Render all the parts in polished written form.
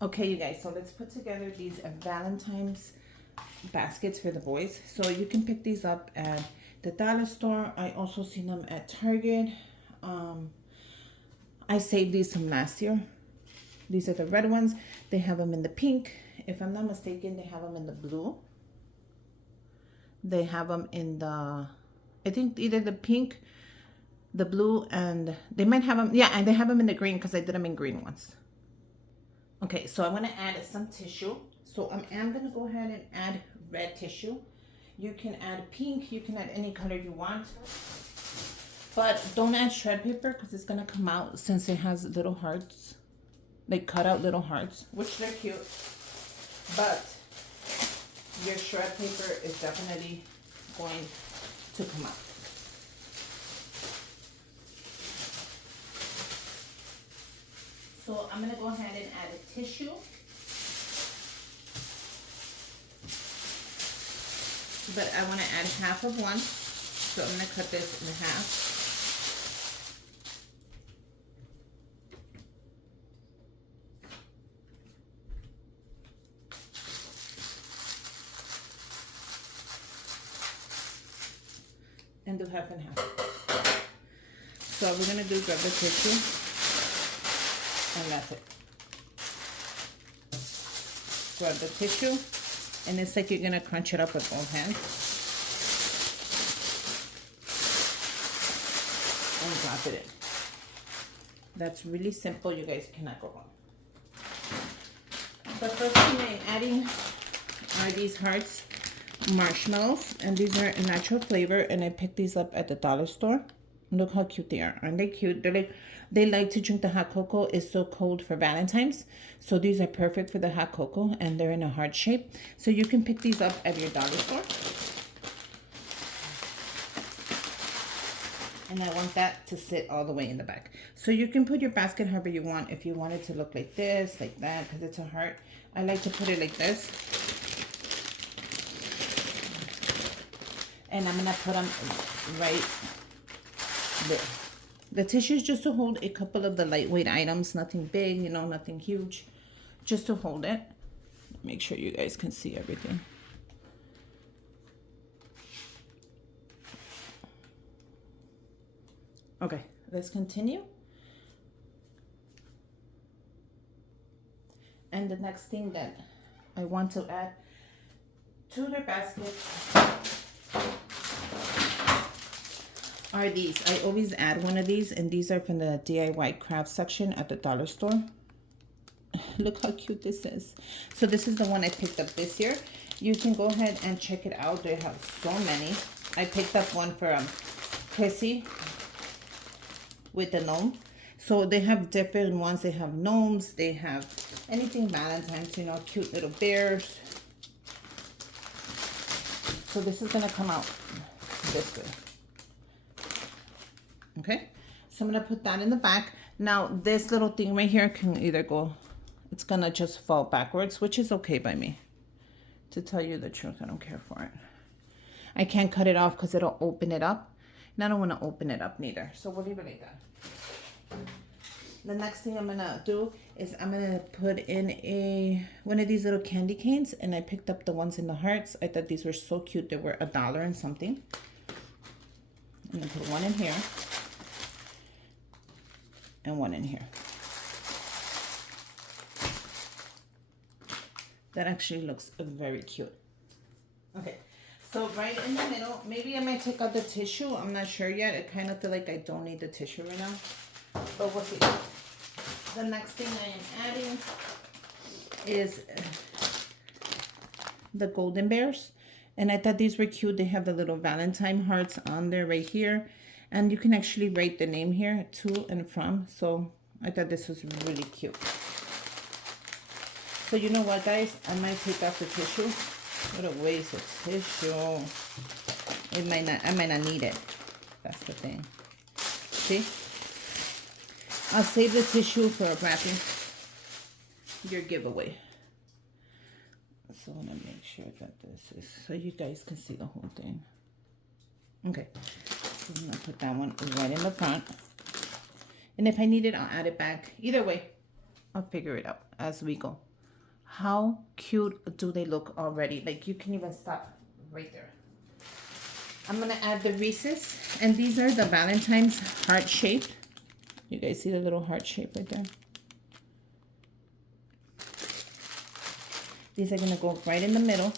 Okay, you guys, so let's put together these Valentine's baskets for the boys. So you can pick these up at the dollar store. I also seen them at Target. Um, I saved these from last year. These are the red ones. They have them in the pink. If I'm not mistaken, they have them in the blue. They have them in the, I think either the pink, the blue, and they might have them, yeah, and they have them in the green because I did them in green ones. Okay, so I'm gonna add some tissue. So I'm gonna go ahead and add red tissue. You can add pink, you can add any color you want. But don't add shred paper because it's gonna come out since it has little hearts. Like cut out little hearts, which they're cute. But your shred paper is definitely going to come out. So I'm gonna go ahead and add a tissue. But I wanna add half of one. So I'm gonna cut this in half. And do half and half. So we're gonna do grab the tissue, and that's it. Grab the tissue, and it's like you're gonna crunch it up with both hands. And drop it in. That's really simple, you guys cannot go wrong. The first thing I'm adding are these hearts. Marshmallows, and these are a natural flavor, and I picked these up at the dollar store. Look how cute they are. Aren't they cute? They like to drink the hot cocoa. It's so cold for Valentine's, so these are perfect for the hot cocoa, and they're in a heart shape, so you can pick these up at your dollar store. And I want that to sit all the way in the back, so you can put your basket however you want. If you want it to look like this, like that, because it's a heart, I like to put it like this. And I'm gonna put them right there. The tissue is just to hold a couple of the lightweight items, nothing big, you know, nothing huge, just to hold it. Make sure you guys can see everything. Okay, let's continue. And the next thing that I want to add to their basket are these. I always add one of these, and these are from the DIY craft section at the dollar store. Look how cute this is. So this is the one I picked up this year. You can go ahead and check it out. They have so many. I picked up one for Chrissy with the gnome. So they have different ones. They have gnomes. They have anything Valentine's, you know, cute little bears. So this is gonna come out this way. Okay, so I'm gonna put that in the back. Now this little thing right here can either go, it's gonna just fall backwards, which is okay by me. To tell you the truth, I don't care for it. I can't cut it off because it'll open it up, and I don't want to open it up neither. So we'll leave it like that. The next thing I'm gonna do is I'm gonna put in one of these little candy canes, and I picked up the ones in the hearts. I thought these were so cute. They were $1 and something. I'm gonna put one in here and one in here. That actually looks very cute. Okay, so right in the middle, maybe I might take out the tissue. I'm not sure yet. I kind of feel like I don't need the tissue right now, but we'll see. The next thing I am adding is the golden bears, and I thought these were cute. They have the little Valentine hearts on there right here, and you can actually write the name here, to and from. So I thought this was really cute. So you know what, guys? I might take off the tissue. What a waste of tissue. I might not need it. That's the thing. See? I'll save the tissue for wrapping your giveaway. So I want to make sure that this is, so you guys can see the whole thing. Okay. So I'm going to put that one right in the front. And if I need it, I'll add it back. Either way. I'll figure it out as we go. How cute do they look already? Like, you can even stop right there. I'm gonna add the Reese's, and these are the Valentine's heart shaped. You guys see the little heart shape right there? These are gonna go right in the middle,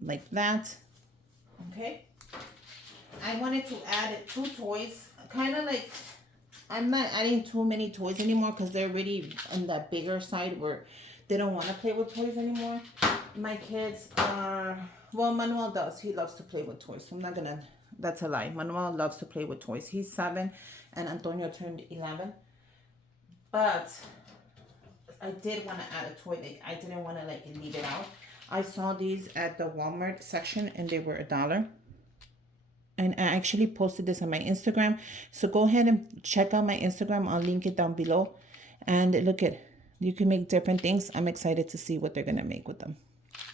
like that. Okay. I wanted to add 2 toys, kind of like, I'm not adding too many toys anymore because they're already on that bigger side where they don't want to play with toys anymore. My kids are, well, Manuel does. He loves to play with toys. So I'm not gonna, that's a lie. Manuel loves to play with toys. He's 7 and Antonio turned 11. But I did want to add a toy. Like, I didn't want to like leave it out. I saw these at the Walmart section and they were $1. And I actually posted this on my Instagram. So go ahead and check out my Instagram. I'll link it down below. And look at, you can make different things. I'm excited to see what they're going to make with them.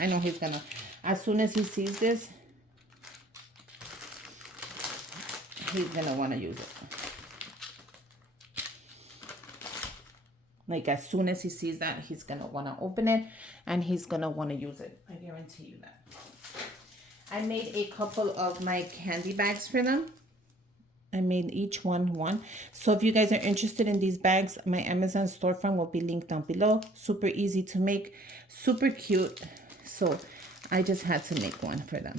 I know he's going to, as soon as he sees this, he's going to want to use it. Like, as soon as he sees that, he's going to want to open it. And he's going to want to use it. I guarantee you that. I made a couple of my candy bags for them. I made each one. So if you guys are interested in these bags, my Amazon storefront will be linked down below. Super easy to make, super cute. So I just had to make one for them.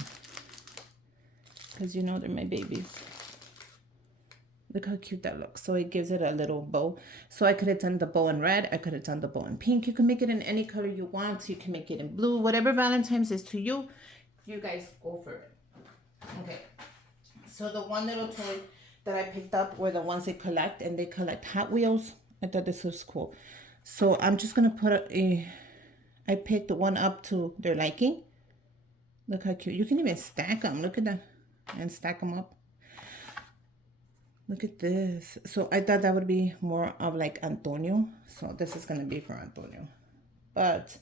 Because you know they're my babies. Look how cute that looks. So it gives it a little bow. So I could have done the bow in red. I could have done the bow in pink. You can make it in any color you want. You can make it in blue. Whatever Valentine's is to you. You guys go for it. Okay. So the one little toy that I picked up were the ones they collect, and they collect Hot Wheels. I thought this was cool. So I'm just going to put I picked one up to their liking. Look how cute. You can even stack them. Look at that. And stack them up. Look at this. So I thought that would be more of like Antonio. So this is going to be for Antonio. But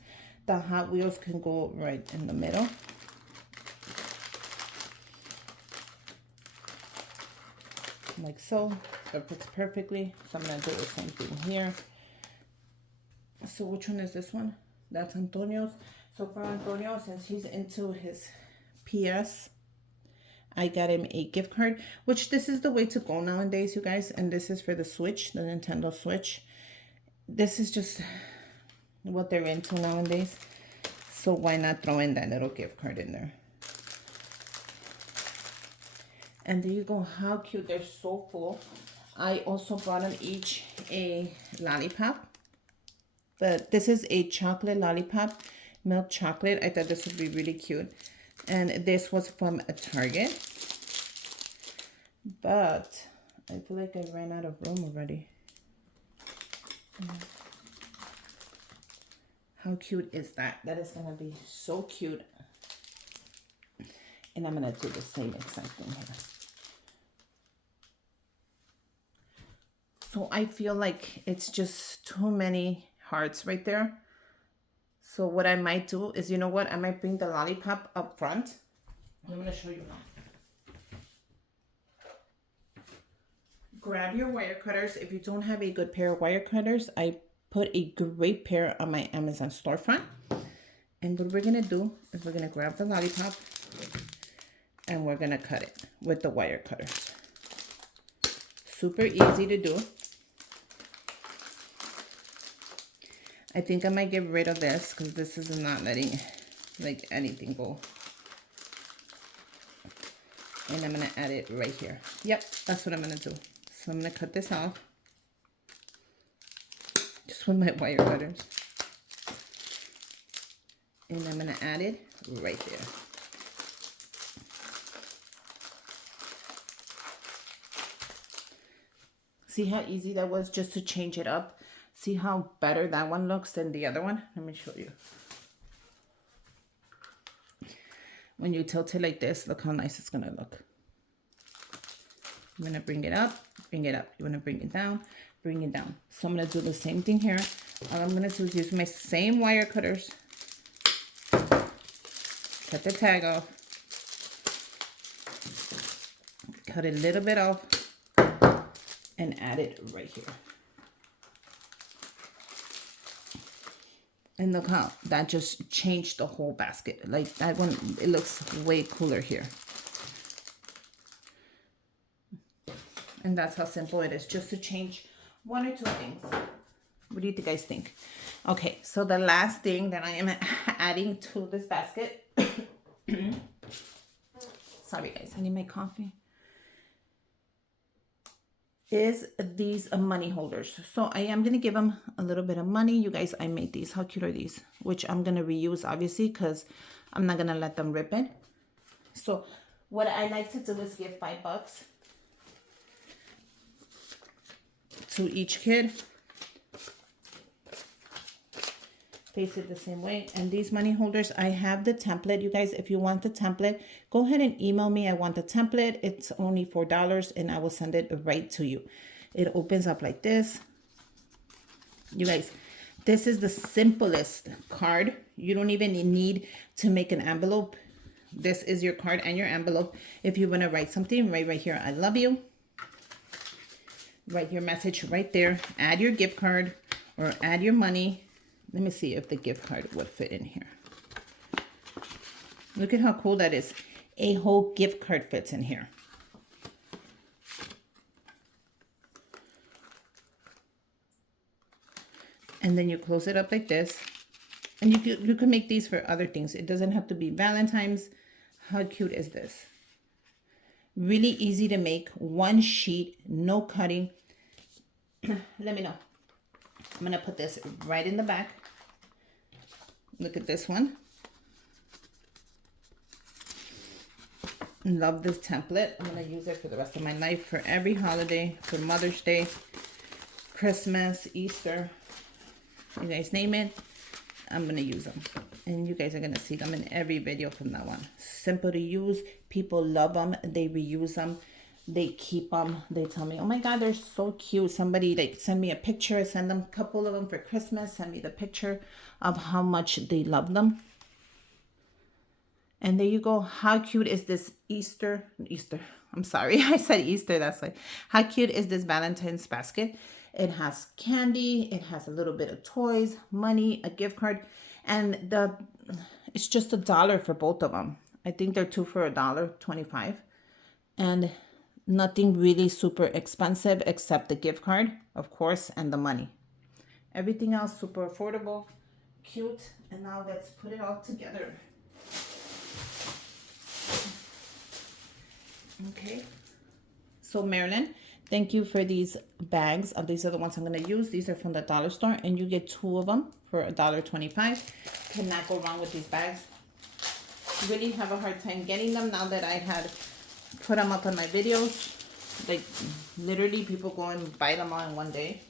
the Hot Wheels can go right in the middle. Like so. That fits perfectly. So I'm going to do the same thing here. So which one is this one? That's Antonio's. So for Antonio, since he's into his PS, I got him a gift card, which this is the way to go nowadays, you guys. And this is for the Switch, the Nintendo Switch. This is just what they're into nowadays. So why not throw in that little gift card in there? And there you go. How cute. They're so full. I also brought them each a lollipop. But this is a chocolate lollipop, milk chocolate. I thought this would be really cute. And this was from a Target. But I feel like I ran out of room already. How cute is that? That is going to be so cute. And I'm going to do the same exact thing here. So I feel like it's just too many hearts right there. So what I might do is, you know what? I might bring the lollipop up front. I'm going to show you now. Grab your wire cutters. If you don't have a good pair of wire cutters, I put a great pair on my Amazon storefront. And what we're going to do is we're going to grab the lollipop and we're going to cut it with the wire cutters. Super easy to do. I think I might get rid of this because this is not letting like anything go. And I'm going to add it right here. Yep, that's what I'm going to do. So I'm going to cut this off. Just with my wire cutters. And I'm going to add it right there. See how easy that was just to change it up? See how better that one looks than the other one? Let me show you. When you tilt it like this, look how nice it's going to look. I'm going to bring it up, bring it up. You want to bring it down, bring it down. So I'm going to do the same thing here. All I'm going to do is use my same wire cutters. Cut the tag off. Cut a little bit off. And add it right here. And look how that just changed the whole basket. Like that one, it looks way cooler here. And that's how simple it is, just to change one or two things. What do you guys think? Okay, so the last thing that I am adding to this basket, sorry guys, I need my coffee, is these money holders. So I am going to give them a little bit of money. You guys, I made these. How cute are these? Which I'm going to reuse, obviously, because I'm not going to let them rip it. So what I like to do is give $5 to each kid. Face it the same way. And these money holders, I have the template. You guys, if you want the template, go ahead and email me. I want the template. It's only $4 and I will send it right to you. It opens up like this. You guys, this is the simplest card. You don't even need to make an envelope. This is your card and your envelope. If you want to write something, write right here, I love you. Write your message right there. Add your gift card or add your money. Let me see if the gift card would fit in here. Look at how cool that is. A whole gift card fits in here. And then you close it up like this. And you can make these for other things. It doesn't have to be Valentine's. How cute is this? Really easy to make. One sheet, no cutting. Let me know. I'm going to put this right in the back. Look at this one. Love this template. I'm going to use it for the rest of my life, for every holiday, for Mother's Day, Christmas, Easter. You guys name it, I'm going to use them. And you guys are going to see them in every video from now on. Simple to use. People love them. They reuse them. They keep them. They tell me, oh my God, they're so cute. Somebody like send me a picture. I send them a couple of them for Christmas. Send me the picture of how much they love them. And there you go. How cute is this Easter? I'm sorry. I said Easter. That's why. How cute is this Valentine's basket? It has candy. It has a little bit of toys, money, a gift card. And it's just $1 for both of them. I think they're two for $1.25. And nothing really super expensive except the gift card, of course, and the money. Everything else super affordable, cute. And now let's put it all together. Okay. So Marilyn, thank you for these bags. These are the ones I'm going to use. These are from the dollar store, and you get 2 of them for $1.25. Cannot go wrong with these bags. Really have a hard time getting them now that I had put them up on my videos. Like literally people go and buy them all in one day.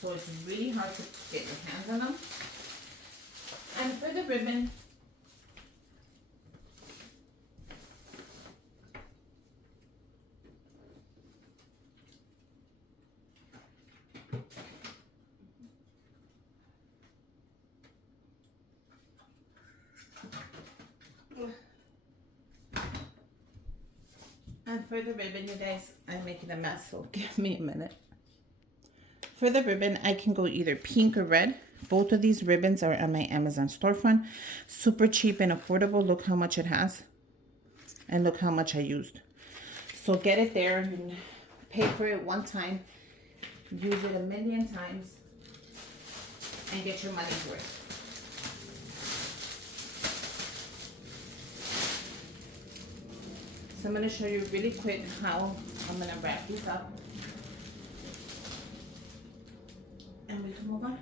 So it's really hard to get your hands on them. And for the ribbon, you guys, I'm making a mess, so give me a minute. For the ribbon, I can go either pink or red. Both of these ribbons are on my Amazon storefront. Super cheap and affordable. Look how much it has. And look how much I used. So get it there and pay for it one time. Use it a million times. And get your money's worth. So I'm going to show you really quick how I'm going to wrap these up. And we can move on.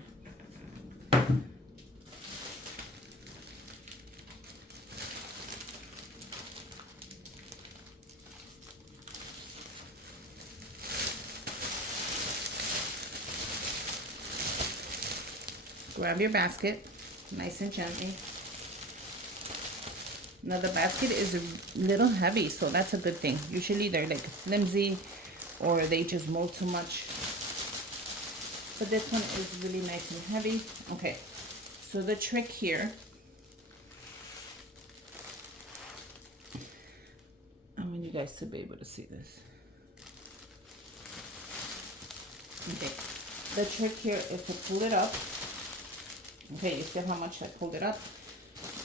Grab your basket, nice and gently. Now the basket is a little heavy, so that's a good thing. Usually they're like flimsy or they just mold too much. But this one is really nice and heavy. Okay, so the trick here, I want you guys to be able to see this. Okay, the trick here is to pull it up Okay, you see how much I pulled it up?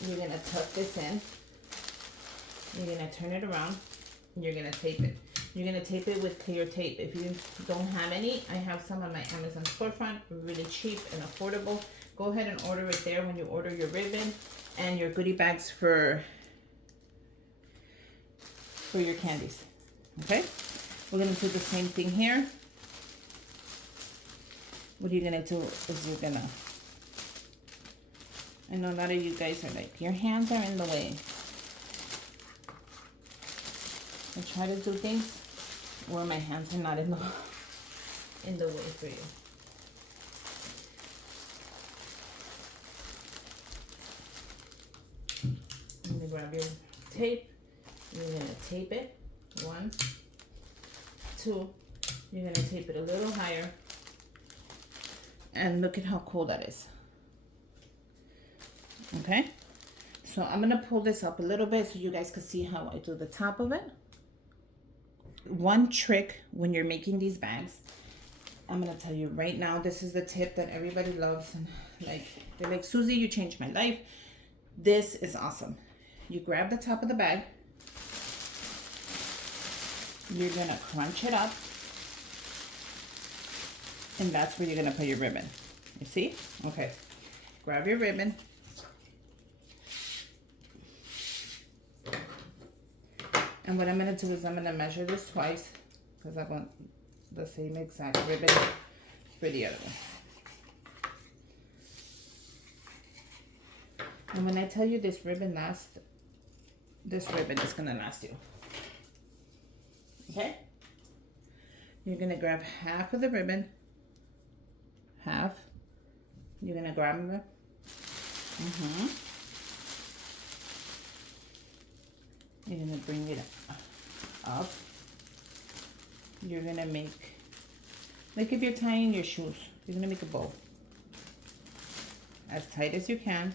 You're gonna tuck this in. You're gonna turn it around. And you're gonna tape it. You're gonna tape it with clear tape. If you don't have any, I have some on my Amazon storefront, really cheap and affordable. Go ahead and order it there when you order your ribbon and your goodie bags for your candies. Okay? We're gonna do the same thing here. What you're gonna do is you're gonna, I know a lot of you guys are like, your hands are in the way. I try to do things where my hands are not in the way for you. I'm gonna grab your tape. You're gonna tape it. 1, 2. You're gonna tape it a little higher. And look at how cool that is. Okay? So I'm gonna pull this up a little bit so you guys can see how I do the top of it. One trick when you're making these bags, I'm gonna tell you right now, this is the tip that everybody loves, and like they're like, Susie, you changed my life. This is awesome. You grab the top of the bag, you're gonna crunch it up, and that's where you're gonna put your ribbon. You see? Okay. Grab your ribbon. And what I'm going to do is I'm going to measure this twice because I want the same exact ribbon for the other one. And when I tell you this ribbon lasts, this ribbon is going to last you. Okay? You're going to grab half of the ribbon. Half. You're going to grab them. You're going to bring it up. You're going to make, like if you're tying your shoes, you're going to make a bow. As tight as you can.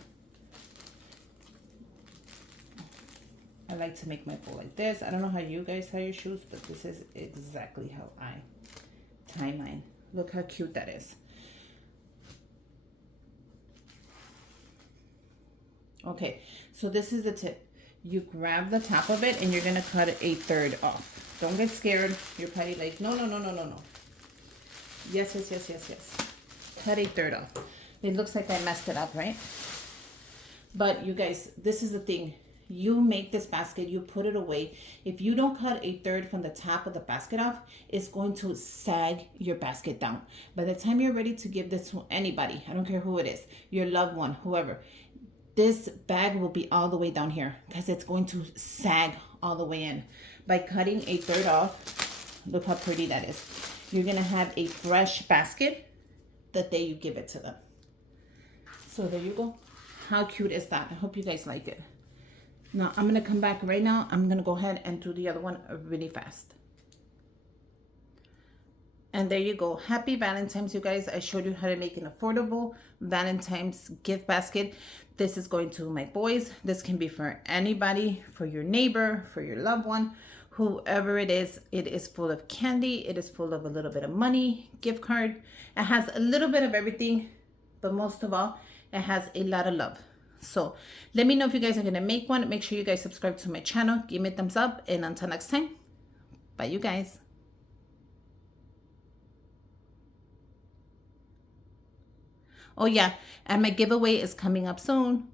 I like to make my bow like this. I don't know how you guys tie your shoes, but this is exactly how I tie mine. Look how cute that is. Okay, so this is the tip. You grab the top of it and you're gonna cut 1/3 off. Don't get scared. You're probably like, no. Yes. Cut 1/3 off. It looks like I messed it up, right? But you guys, this is the thing. You make this basket, you put it away. If you don't cut 1/3 from the top of the basket off, it's going to sag your basket down. By the time you're ready to give this to anybody, I don't care who it is, your loved one, whoever, this bag will be all the way down here because it's going to sag all the way in. By cutting 1/3 off, look how pretty that is. You're gonna have a fresh basket the day you give it to them. So there you go. How cute is that? I hope you guys like it. Now I'm gonna come back right now. I'm gonna go ahead and do the other one really fast. And there you go. Happy Valentine's, you guys. I showed you how to make an affordable Valentine's gift basket. This is going to my boys. This can be for anybody, for your neighbor, for your loved one, whoever it is. It is full of candy. It is full of a little bit of money, gift card. It has a little bit of everything, but most of all, it has a lot of love. So let me know if you guys are going to make one. Make sure you guys subscribe to my channel. Give me a thumbs up. And until next time, bye you guys. Oh yeah, and my giveaway is coming up soon.